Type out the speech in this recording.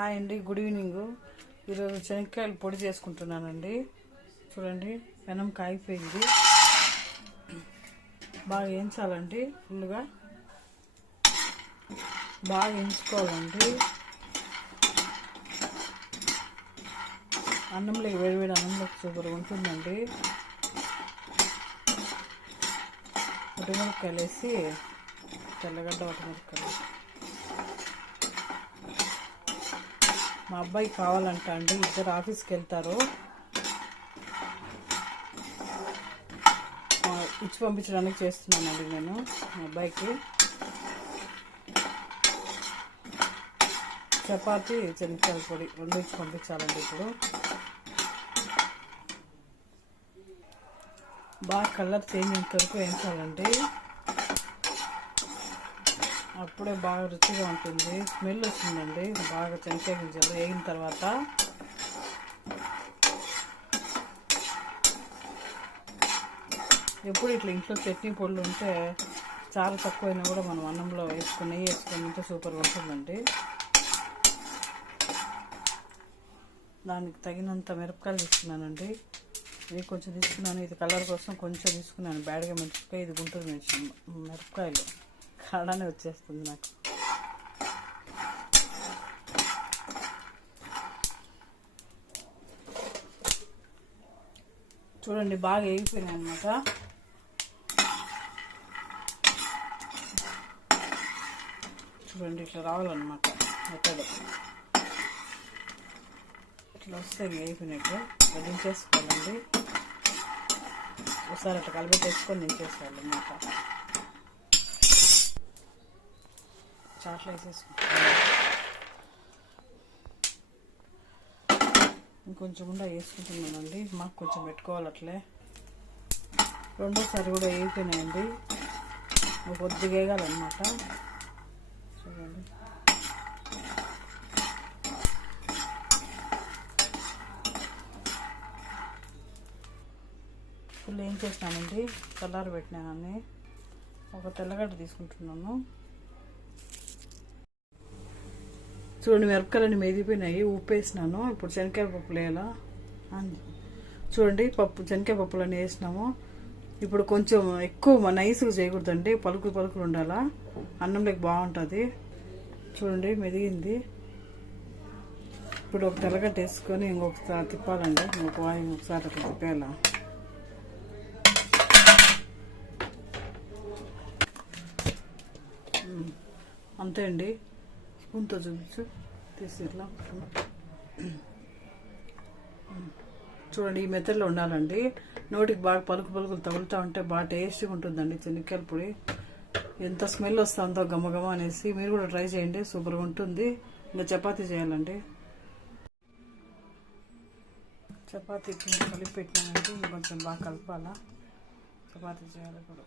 Hi అండి, good evening. ఈరోజు శనక్కాయలు పొడి చేసుకుంటున్నానండి. చూడండి, పెనం కాగిపోయింది. బాగా వేయించాలండి, ఫుల్గా బాగా వేయించుకోవాలండి. అన్నంలోకి వేడివేడి అన్నంలోకి సూపర్గా ఉంటుందండి. వటమిరపకాయలు వేసి, తెల్లగడ్డ వటమిరపకాయలు. మా అబ్బాయి కావాలంట అండి, ఇద్దరు ఆఫీస్కి వెళ్తారు. ఇచ్చి పంపించడానికి చేస్తున్నానండి నేను మా అబ్బాయికి. చపాతి శనక్కాయల పొడి రెండు ఇచ్చి పంపించాలండి. ఇప్పుడు బాగా కలర్ చేంజ్ అయ్యేంత వరకు వేయించాలండి. అప్పుడే బాగా రుచిగా ఉంటుంది. స్మెల్ వస్తుందండి బాగా శనక్కాయ గింజలు వేగిన తర్వాత. ఎప్పుడు ఇట్లా ఇంట్లో చట్నీ పొడులు ఉంటే చాలా తక్కువైనా కూడా మనం అన్నంలో వేసుకుని నెయ్యి వేసుకొని ఉంటే సూపర్గా ఉంటుందండి. దానికి తగినంత మిరపకాయలు తీసుకున్నానండి. ఇది కొంచెం తీసుకున్నాను, ఇది కలర్ కోసం కొంచెం తీసుకున్నాను. బ్యాడ్గా మిరపకాయ, ఇది గుంటూరు మిరపకాయలు కాడానే వచ్చేస్తుంది నాకు. చూడండి, బాగా వేగిపోయినాయి అన్నమాట. చూడండి, ఇట్లా రావాలన్నమాట మెత్తడు. ఇట్లా వస్తే వేగిపోయినట్టు దించేసుకోవాలండి. ఒకసారి అట్లా కలిపెట్టేసుకొని దించేసుకోవాలన్నమాట. చాట్లో వేసేసుకుంటాం. ఇంకొంచెం కూడా వేసుకుంటున్నానండి, మాకు కొంచెం పెట్టుకోవాలి అట్లే. రెండోసారి కూడా వేగిపోయినాయండి, కొద్దిగా వేగాలన్నమాట. చూడండి, ఫుల్ ఏం చేసినానండి, కలర్ పెట్టినానని. ఒక తెల్లగడ్డ తీసుకుంటున్నాను. చూడండి, మిరపకాయలన్నీ మెదిపోయినాయి, ఉప్పు వేసినాను. ఇప్పుడు శనక్కాయ పప్పులు వేయాలా. చూడండి, శనక్కాయ పప్పులన్నీ వేసినాము. ఇప్పుడు కొంచెం ఎక్కువ నైస్గా చేయకూడదండి, పలుకులు పలుకులు ఉండాలా, అన్నంలోకి బాగుంటుంది. చూడండి, మెదిగింది. ఇప్పుడు ఒక తెల్లగడ్డ వేసుకొని ఇంకొకసారి తిప్పాలండి. ఇంకొకసారి అట్లా తిప్పేయాలా. అంతే అండి, స్పూన్తో చూపించు తీసి ఇట్లా. చూడండి, ఈ మెత్తల్లో ఉండాలండి. నోటికి బాగా పలుకులు తగులుతూ ఉంటే బాగా టేస్టీగా ఉంటుందండి శనక్కాయల పొడి. ఎంత స్మెల్ వస్తుందో గమగమ అనేసి. మీరు కూడా ట్రై చేయండి, సూపర్గా ఉంటుంది. ఇంకా చపాతీ చేయాలండి. చపాతీ కలిపి పెట్టినామంటే కొంచెం బాగా కలపాలా. చపాతీ చేయాలి ఇప్పుడు.